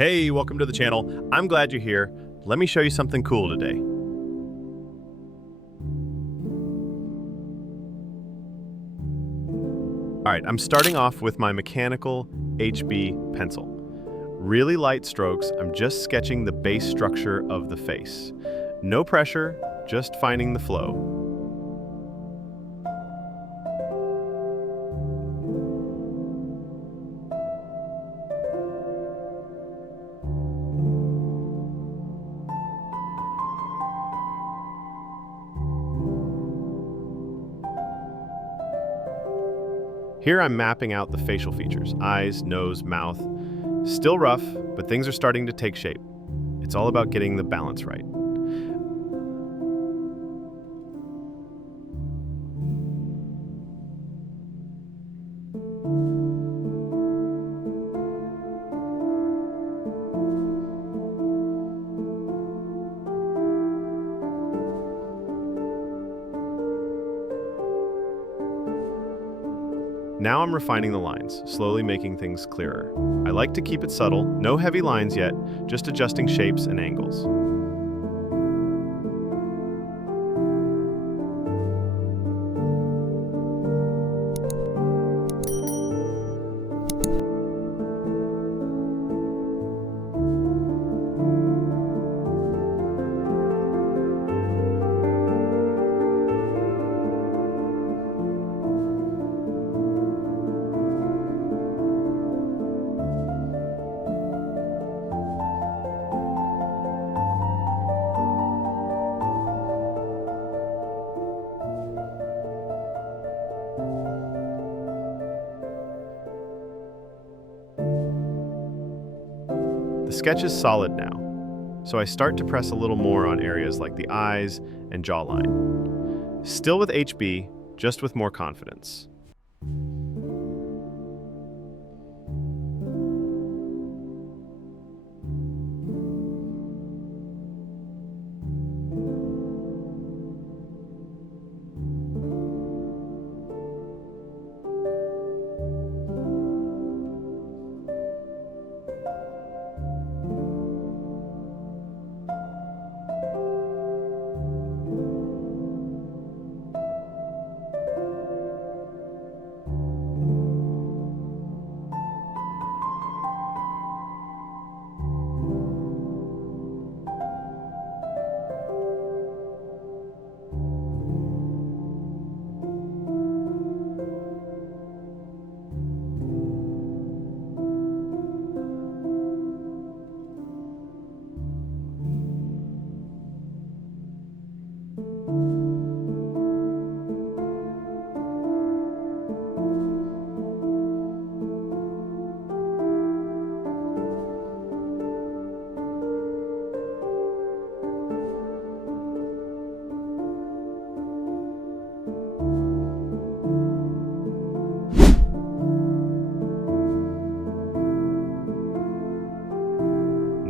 Hey, welcome to the channel. I'm glad you're here. Let me show you something cool today. All right, I'm starting off with my mechanical HB pencil. Really light strokes, I'm just sketching the base structure of the face. No pressure, just finding the flow. Here I'm mapping out the facial features, eyes, nose, mouth. Still rough, but things are starting to take shape. It's all about getting the balance right. Now I'm refining the lines, slowly making things clearer. I like to keep it subtle, no heavy lines yet, just adjusting shapes and angles. The sketch is solid now, so I start to press a little more on areas like the eyes and jawline. Still with HB, just with more confidence.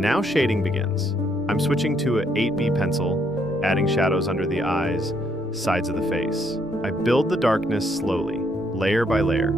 Now shading begins. I'm switching to an 8B pencil, adding shadows under the eyes, sides of the face. I build the darkness slowly, layer by layer.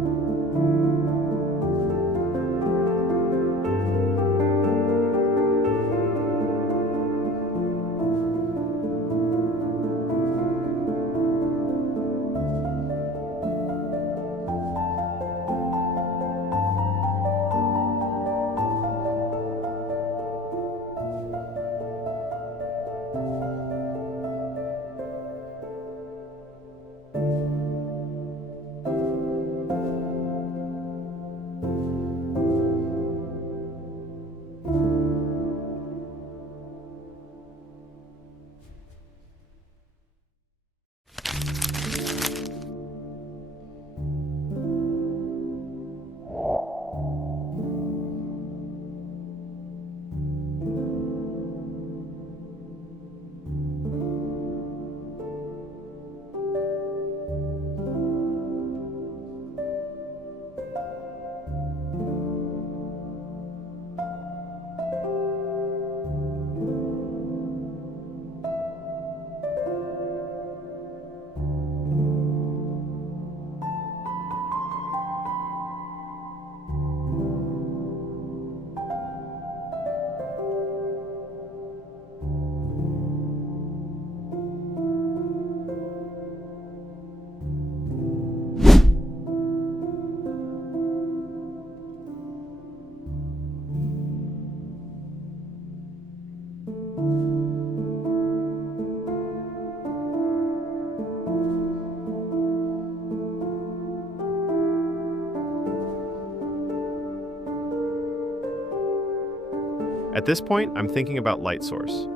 At this point, I'm thinking about light source.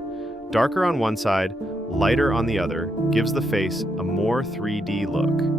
Darker on one side, lighter on the other, gives the face a more 3D look.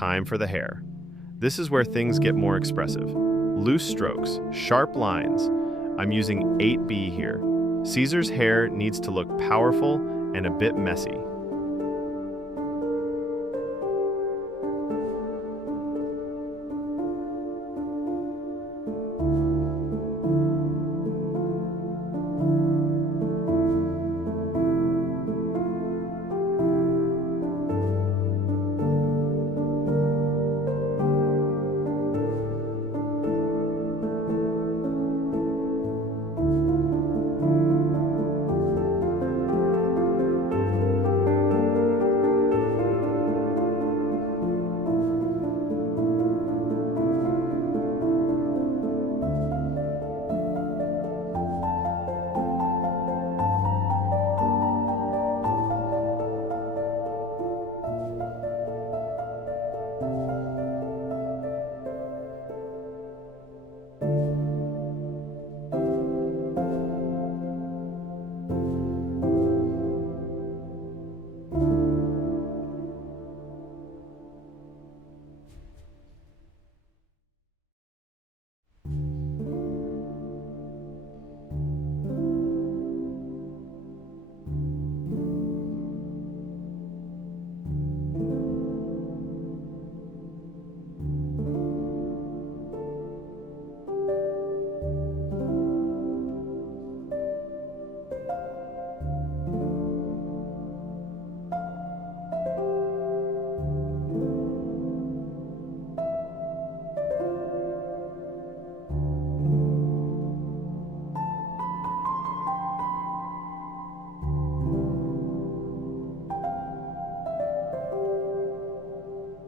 Time for the hair. This is where things get more expressive. Loose strokes, sharp lines. I'm using 8B here. Caesar's hair needs to look powerful and a bit messy.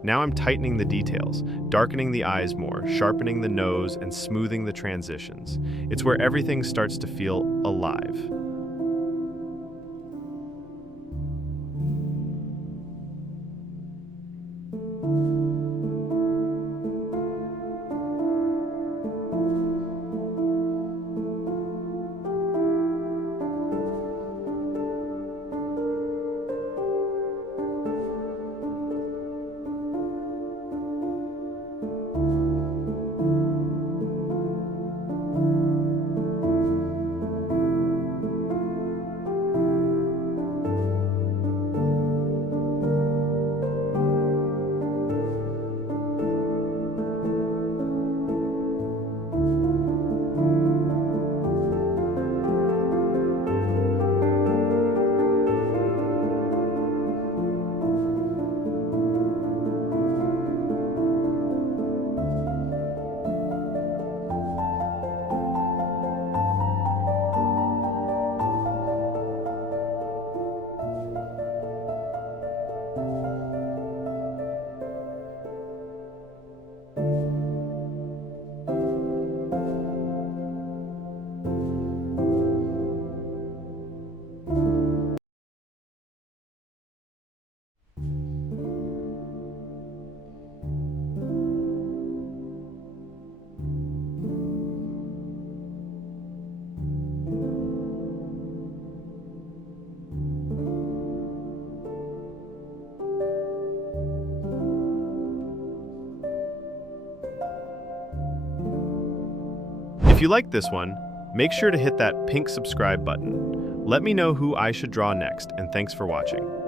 Now I'm tightening the details, darkening the eyes more, sharpening the nose, and smoothing the transitions. It's where everything starts to feel alive. you liked this one, make sure to hit that pink subscribe button. Let me know who I should draw next, and thanks for watching.